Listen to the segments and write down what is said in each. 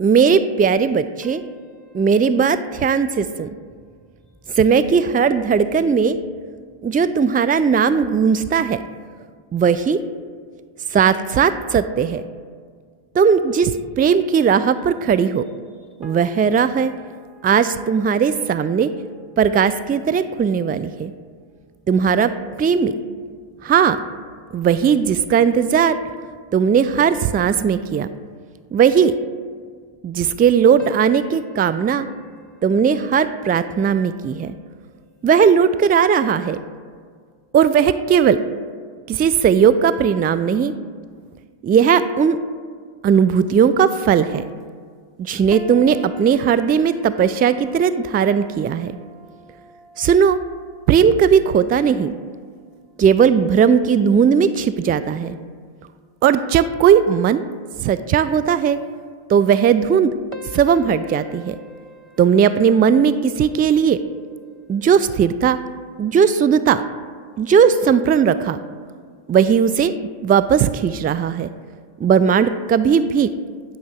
मेरे प्यारे बच्चे, मेरी बात ध्यान से सुन। समय की हर धड़कन में जो तुम्हारा नाम गूंजता है वही साथ साथ सत्य है। तुम जिस प्रेम की राह पर खड़ी हो वह राह है आज तुम्हारे सामने प्रकाश की तरह खुलने वाली है। तुम्हारा प्रेमी, हाँ, वही जिसका इंतजार तुमने हर सांस में किया, वही जिसके लौट आने की कामना तुमने हर प्रार्थना में की है, वह लौट कर आ रहा है। और वह केवल किसी संयोग का परिणाम नहीं, यह उन अनुभूतियों का फल है जिन्हें तुमने अपने हृदय में तपस्या की तरह धारण किया है। सुनो, प्रेम कभी खोता नहीं, केवल भ्रम की धुंध में छिप जाता है। और जब कोई मन सच्चा होता है तो वह धुंध स्वयं हट जाती है। तुमने अपने मन में किसी के लिए जो स्थिरता, जो शुद्धता, जो संप्रण रखा, वही उसे वापस खींच रहा है। ब्रह्मांड कभी भी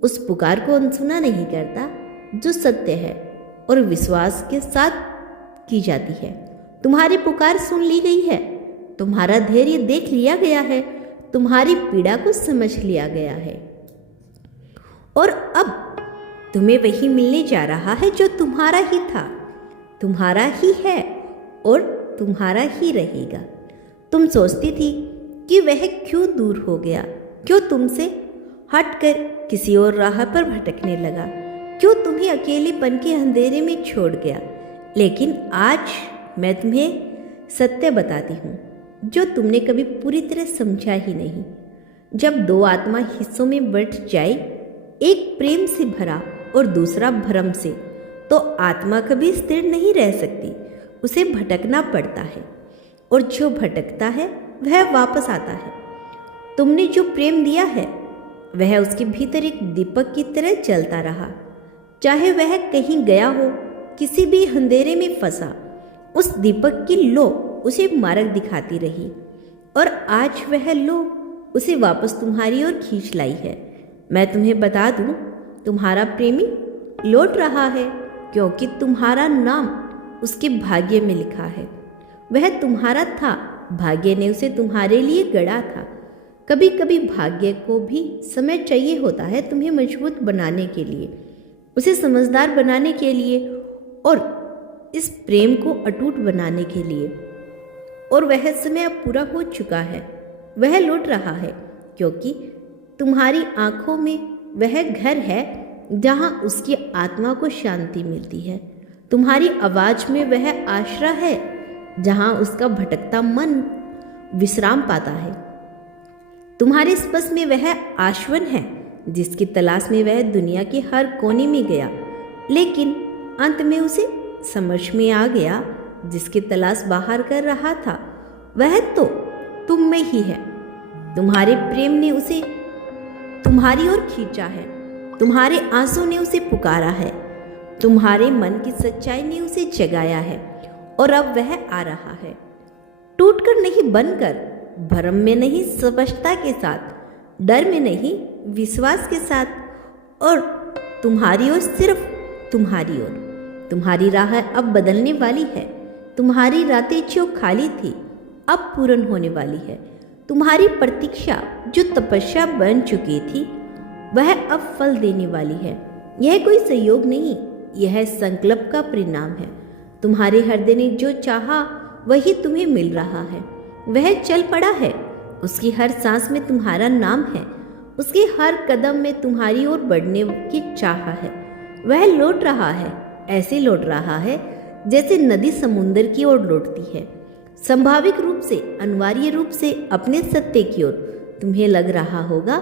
उस पुकार को अनसुना नहीं करता जो सत्य है और विश्वास के साथ की जाती है। तुम्हारी पुकार सुन ली गई है, तुम्हारा धैर्य देख लिया गया है, तुम्हारी पीड़ा को समझ लिया गया है। और अब तुम्हें वही मिलने जा रहा है जो तुम्हारा ही था, तुम्हारा ही है और तुम्हारा ही रहेगा। तुम सोचती थी कि वह क्यों दूर हो गया, क्यों तुमसे हटकर किसी और राह पर भटकने लगा, क्यों तुम्हें अकेलेपन के अंधेरे में छोड़ गया। लेकिन आज मैं तुम्हें सत्य बताती हूँ जो तुमने कभी पूरी तरह समझा ही नहीं। जब दो आत्मा हिस्सों में बंट जाए, एक प्रेम से भरा और दूसरा भ्रम से, तो आत्मा कभी स्थिर नहीं रह सकती, उसे भटकना पड़ता है। और जो भटकता है वह वापस आता है। तुमने जो प्रेम दिया है वह उसके भीतर एक दीपक की तरह जलता रहा, चाहे वह कहीं गया हो, किसी भी अंधेरे में फंसा, उस दीपक की लो उसे मार्ग दिखाती रही। और आज वह लो उसे वापस तुम्हारी ओर खींच लाई है। मैं तुम्हें बता दूं, तुम्हारा प्रेमी लौट रहा है क्योंकि तुम्हारा नाम उसके भाग्य में लिखा है। वह तुम्हारा था, भाग्य ने उसे तुम्हारे लिए गढ़ा था। कभी कभी भाग्य को भी समय चाहिए होता है तुम्हें मजबूत बनाने के लिए, उसे समझदार बनाने के लिए और इस प्रेम को अटूट बनाने के लिए। और वह समय अब पूरा हो चुका है। वह लौट रहा है क्योंकि तुम्हारी आंखों में वह घर है जहां उसकी आत्मा को शांति मिलती है। तुम्हारी आवाज में वह आश्रय है जहां उसका भटकता मन विश्राम पाता है। तुम्हारे स्पर्श में वह आश्वन है जिसकी तलाश में वह दुनिया के हर कोने में गया, लेकिन अंत में उसे समझ में आ गया जिसकी तलाश बाहर कर रहा था वह तो तुम में ही है। तुम्हारे प्रेम ने उसे तुम्हारी ओर खींचा है, तुम्हारे आंसू ने उसे पुकारा है, तुम्हारे मन की सच्चाई ने उसे जगाया है। और अब वह आ रहा है, टूटकर नहीं, बनकर, भ्रम में नहीं, स्पष्टता के साथ, डर में नहीं, विश्वास के साथ। और तुम्हारी ओर, सिर्फ तुम्हारी ओर। तुम्हारी राह अब बदलने वाली है। तुम्हारी रातें जो खाली थी अब पूर्ण होने वाली है। तुम्हारी प्रतीक्षा जो तपस्या बन चुकी थी वह अब फल देने वाली है। यह कोई संयोग नहीं, यह संकल्प का परिणाम है। तुम्हारे हृदय ने जो चाहा वही तुम्हें मिल रहा है। वह चल पड़ा है, उसकी हर सांस में तुम्हारा नाम है, उसके हर कदम में तुम्हारी ओर बढ़ने की चाह है। वह लौट रहा है, ऐसे लौट रहा है जैसे नदी समुद्र की ओर लौटती है, संभाविक रूप से, अनिवार्य रूप से अपने सत्य की ओर। तुम्हें लग रहा होगा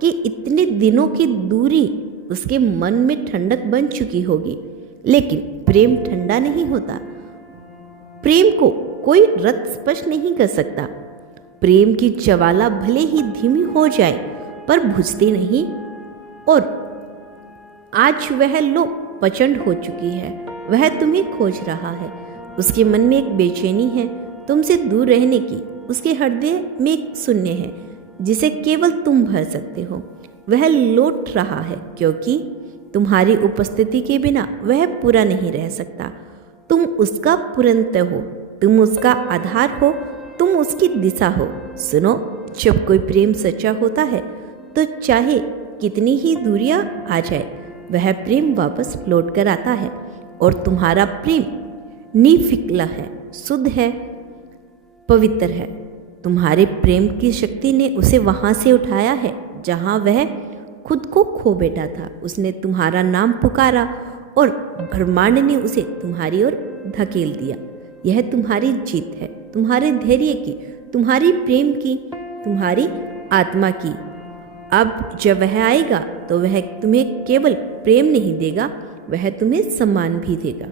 कि इतने दिनों की दूरी उसके मन में ठंडक बन चुकी होगी, लेकिन प्रेम ठंडा नहीं होता। प्रेम को कोई रथ स्पर्श नहीं कर सकता। प्रेम की ज्वाला भले ही धीमी हो जाए पर बुझती नहीं। और आज वह लो प्रचंड हो चुकी है, वह तुम्हें खोज रहा है। उसके मन में एक बेचैनी है तुमसे दूर रहने की, उसके हृदय में एक शून्य है जिसे केवल तुम भर सकते हो। वह लौट रहा है क्योंकि तुम्हारी उपस्थिति के बिना वह पूरा नहीं रह सकता। तुम उसका पूर्णतः हो, तुम उसका आधार हो, तुम उसकी दिशा हो। सुनो, जब कोई प्रेम सच्चा होता है तो चाहे कितनी ही दूरियां आ जाए, वह प्रेम वापस लौट कर आता है। और तुम्हारा प्रेम निफिक्ला है, शुद्ध है, पवित्र है। तुम्हारे प्रेम की शक्ति ने उसे वहां से उठाया है जहां वह खुद को खो बैठा था। उसने तुम्हारा नाम पुकारा और ब्रह्मांड ने उसे तुम्हारी ओर धकेल दिया। यह तुम्हारी जीत है, तुम्हारे धैर्य की, तुम्हारी प्रेम की, तुम्हारी आत्मा की। अब जब वह आएगा तो वह तुम्हें केवल प्रेम नहीं देगा, वह तुम्हें सम्मान भी देगा।